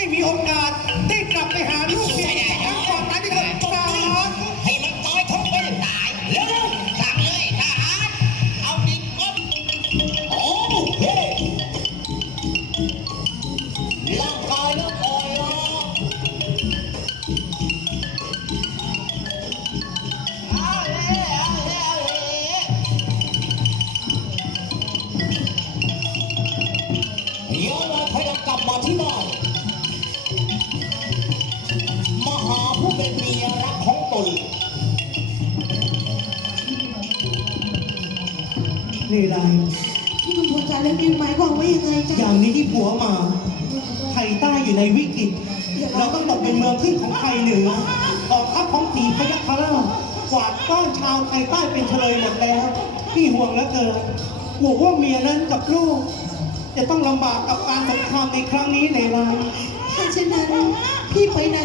ไม่มีโอกาสได้กลับไปหาลูกเมียทั้งก่อนตายไปก่อนตายให้มันตายทั้งเป็นตายเร็วๆสั่งเลยทหารเอาดินก้นโอ้เฮ้ร่างกายเริ่มอ่อนล้าเอาเลยเอาเลยเอาเลยย้อนเราถอยหลังกลับมาที่บ้าน เป็นเมียรักของตน นี่ไรที่คุณพูดจาเล่นกินหมายความว่ายังไงอจ๊ะย่างนี้ที่ผัวมา ไทยใต้อยู่ในวิกฤต เราต้องตกเป็นเมืองขึ้นของไทยเหนือออกทัพของสีพยัคฆราชกวาดต้อนชาวไทยใต้เป็นเฉลยหมดแล้วพี่ห่วงเหลือเกินห่วงว่าเมียนั้นกับลูก จะต้องลำบากกับการสงครามในครั้งนี้ในไรถ้าเช่นนั้น พี่ไปไหน